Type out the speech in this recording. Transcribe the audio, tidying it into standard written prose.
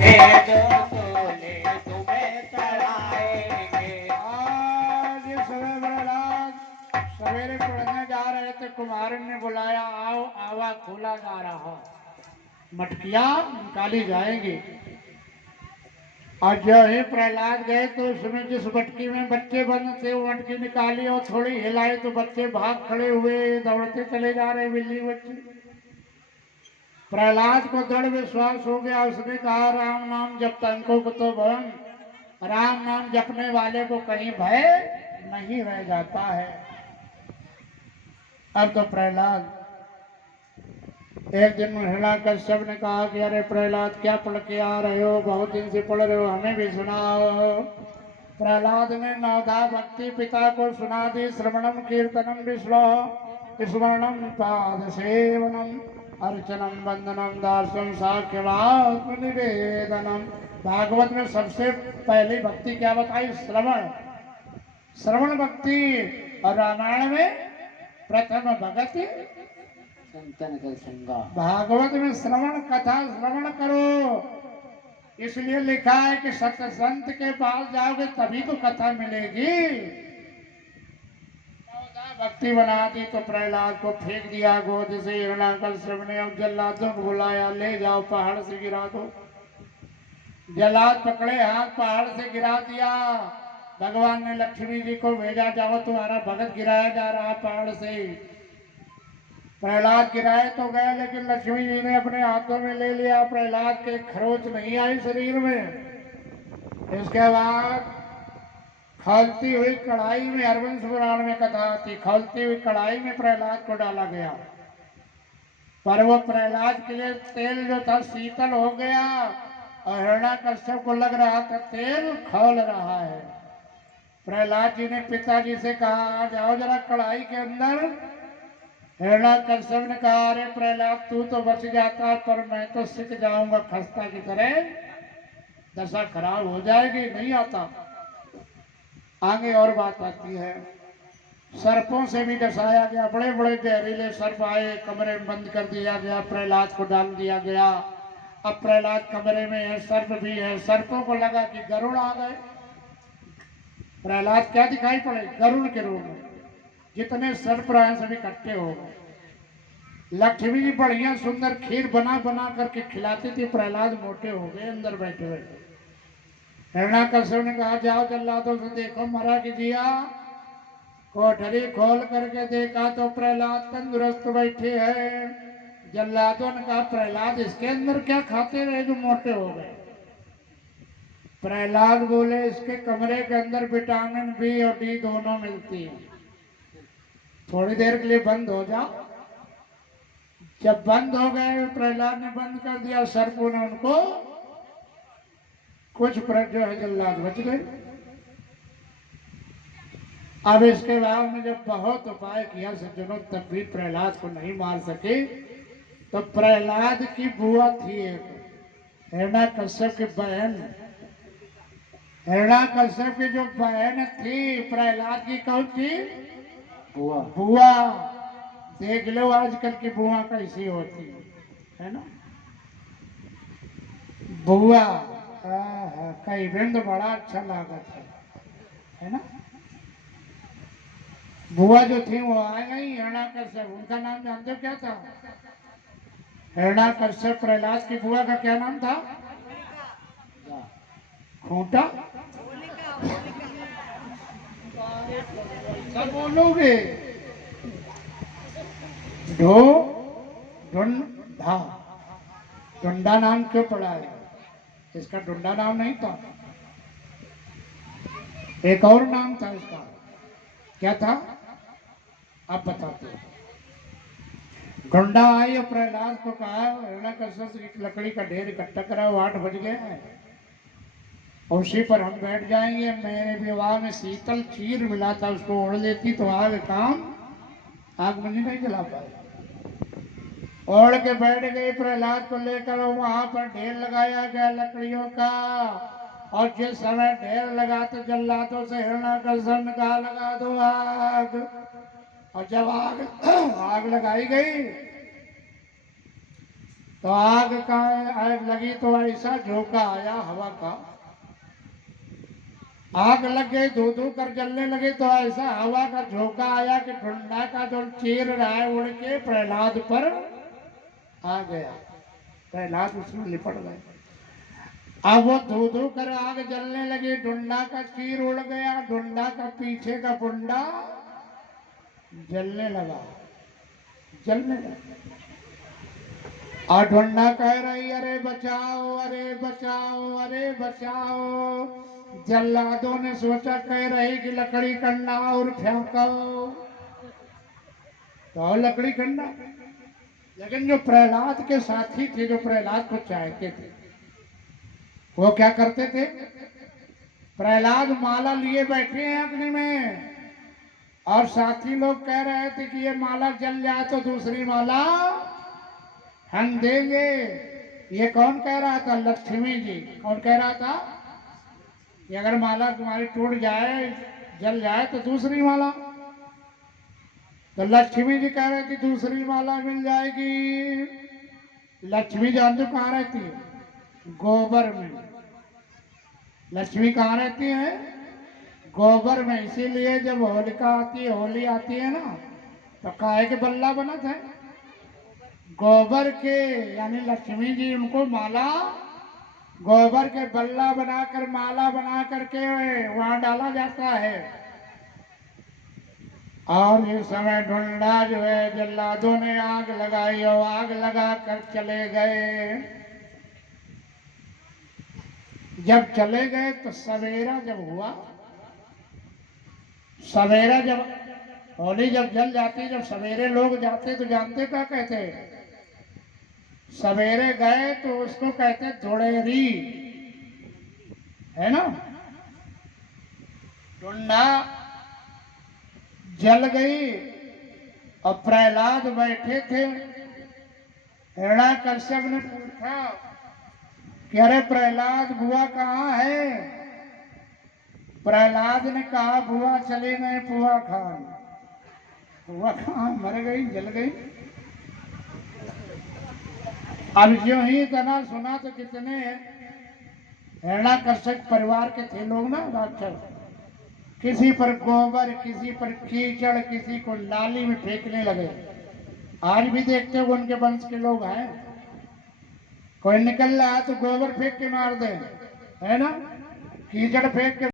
ये जो तूने तुम्हें चढ़ाएंगे। आज ये समय प्रहलाद सवेरे पढ़ने जा रहे थे, कुमारन ने बुलाया, आओ आवा खोला जा रहा, मटकिया निकाली जाएंगी। और जो ही प्रहलाद गए तो उसमें जिस मटकी में बच्चे बंद थे वो मटकी निकाली और थोड़ी हिलाई तो बच्चे भाग खड़े हुए, दौड़ते चले जा रहे बिल्ली बच्चे। प्रहलाद को दृढ़ विश्वास हो गया, उसने कहा राम नाम जपता इनको को तो भवन, राम नाम जपने वाले को कहीं भय नहीं रह जाता है। अब तो प्रहलाद एक दिन महिला कश्यप ने कहा कि अरे प्रहलाद क्या पढ़ के आ रहे हो, बहुत दिन से पढ़ रहे हो, हमें भी सुनाओ। प्रहलाद ने नवधा भक्ति पिता को सुना दी। श्रवणम कीर्तनम विष्णु स्मरणम पाद सेवनम अर्चनम वंदनम दासम साख्यवात्म निवेदनम। भागवत में सबसे पहली भक्ति क्या बताई? श्रवण, श्रवण भक्ति। और रामायण में प्रथम भगति संतन का संगा। भागवत में श्रवण कथा श्रवण करो, इसलिए लिखा है कि सत्य संत के पास जाओगे तभी तो कथा मिलेगी। भक्ति बना दी तो प्रहलाद को फेंक दिया गोद से हिरण्याकश्यप ने। अब जल्लादों को बुलाया, ले जाओ पहाड़ से गिरा दो। जल्लाद पकड़े हाथ, पहाड़ से गिरा दिया। भगवान ने लक्ष्मी जी को भेजा, जाओ तुम्हारा भगत गिराया जा रहा पहाड़ से। प्रहलाद गिराए तो गए, लेकिन लक्ष्मी जी ने अपने हाथों में ले लिया। प्रहलाद के खरोच नहीं आई शरीर में। इसके बाद खौलती हुई कढ़ाई में, हरवंश पुराण में कथा आती, खौलती हुई कढ़ाई में प्रहलाद को डाला गया। पर वो प्रहलाद के लिए तेल जो था शीतल हो गया और हिरण्याकश्यप को लग रहा था तेल खौल रहा है। प्रहलाद जी ने पिताजी से कहा, आ जाओ जरा कढ़ाई के अंदर। हिरण्याकश्यप ने कहा, अरे प्रहलाद तू तो बच जाता, पर मैं तो सिक जाऊंगा खस्ता की तरह, दशा खराब हो जाएगी, नहीं आता। आगे और बात आती है, सर्पों से भी डसाया गया, बड़े बड़े जहरीले सर्प आए, कमरे में बंद कर दिया गया, प्रहलाद को डाल दिया गया। अब प्रहलाद कमरे में है, सर्प भी है। सर्पों को लगा कि गरुड़ आ गए। प्रहलाद क्या दिखाई पड़े? गरुड़ के रूप में। जितने सर्प रहे सभी इकट्ठे हो गए। लक्ष्मी जी बढ़िया सुंदर खीर बना बना करके खिलाती थी, प्रहलाद मोटे हो गए अंदर बैठे बैठे। हिरण्याकश्यप ने कहा, जाओ जल्लादों से देखो मरा कि जिया। कोठरी खोल करके देखा तो प्रहलाद तंदुरुस्त बैठे हैं। जल्लादों ने कहा, प्रहलाद इसके अंदर क्या खाते रहे जो मोटे हो गए? प्रहलाद बोले, इसके कमरे के अंदर विटामिन बी और डी दोनों मिलती है, थोड़ी देर के लिए बंद हो जाओ। जब बंद हो गए, प्रहलाद ने बंद कर दिया, सर्पों ने उनको कुछ जो है जल्लाद बच गए। अब इसके बाद में जब बहुत उपाय किया सज्जनों, तब भी प्रहलाद को नहीं मार सके। तो प्रहलाद की बुआ थी एक, हिरण्याकश्यप की बहन। हिरण्याकश्यप की जो बहन थी प्रहलाद की, कौन थी? बुआ। बुआ। देख लो आजकल की बुआ कैसी होती है ना। बुआ कई बिंद बड़ा अच्छा लागत है ना। बुआ जो थी वो आ गई हिरण्याकश्यप। उनका नाम जानते हो क्या था? हिरण्याकश्यप प्रहलाद की बुआ का क्या नाम था? खूंटा। सब बोलोगे। ढो ढूंढा। ढूंढा नाम क्यों पड़ा है? इसका ढूंढा नाम नहीं था, एक और नाम था इसका। क्या था? आप बताते हो। ढूंढा आई और प्रहलाद को कहा, हिरण्याकश्यप लकड़ी का ढेर इकट्ठा कराओ, 8 बज गए हैं, उसी पर हम बैठ जाएंगे। मेरे विवाह में शीतल चीर मिला था, उसको ओढ़ लेती तो आग काम, आग मुझे नहीं जला पाए। ओढ़ के बैठ गई। प्रहलाद को लेकर वहां पर ढेर लगाया गया लकड़ियों का। और जिस समय ढेर लगा तो जल्लादों से हिरण्याकश्यप ने कहा, लगा दो आग। और जब आग आग लगाई गई तो आग का आग लगी तो ऐसा झोंका आया हवा का, आग लग गई, धू धू कर जलने लगे तो ऐसा हवा का झोंका आया कि ढूंढा का जो चीर रहा है उड़ के प्रहलाद पर आ गया। प्रहलाद उसमें लिपट गए। अब वो धू धू कर आग जलने लगी, ढूंढा का चीर उड़ गया, ढूंढा का पीछे का बुंडा जलने लगा, जलने लगा। और ढूंढा कह रही अरे बचाओ, अरे बचाओ, अरे बचाओ। जल्लादों ने सोचा कह रही कि लकड़ी कंडा और फेंको, तो लकड़ी कंडा। लेकिन जो प्रहलाद के साथी थे, जो प्रहलाद को चाहते थे, वो क्या करते थे? प्रहलाद माला लिए बैठे हैं अग्नि में, और साथी लोग कह रहे थे कि ये माला जल जाए तो दूसरी माला हम देंगे। ये कौन कह रहा था? लक्ष्मी जी। कौन कह रहा था कि अगर माला तुम्हारी टूट जाए, जल जाए तो दूसरी माला। तो लक्ष्मी जी कह रहे थे दूसरी माला मिल जाएगी। लक्ष्मी जान तो कहाँ रहती है? गोबर में। लक्ष्मी कहाँ रहती है? गोबर में। इसीलिए जब होलिका आती है, होली आती है ना, तो काहे के बल्ला बनत है? गोबर के। यानी लक्ष्मी जी उनको माला गोबर के बल्ला बनाकर, माला बना करके वहां डाला जाता है। और इस समय ढूंढा जो है जल्लादों ने आग लगाई, और आग लगा कर चले गए। जब चले गए तो सवेरा जब हुआ, सवेरा जब होली जब जल जाती, जब सवेरे लोग जाते तो जानते क्या कहते? सवेरे गए तो उसको कहते धुड़ेरी, है ना। ढूंढा जल गई और प्रहलाद बैठे थे। हिरण्याकश्यप ने पूछा कि अरे प्रहलाद बुआ कहाँ है? प्रहलाद ने कहा बुआ चली गए पुआ खान। बुआ कहाँ? मर गई, जल गई। अब जो ही इतना सुना तो कितने हिरण्याकश्यप परिवार के थे लोग ना, राक्षस, किसी पर गोबर, किसी पर कीचड़, किसी को नाली में फेंकने लगे। आज भी देखते हो उनके वंश के लोग हैं, कोई निकल रहा है तो गोबर फेंक के मार दे, है ना, कीचड़ फेंक के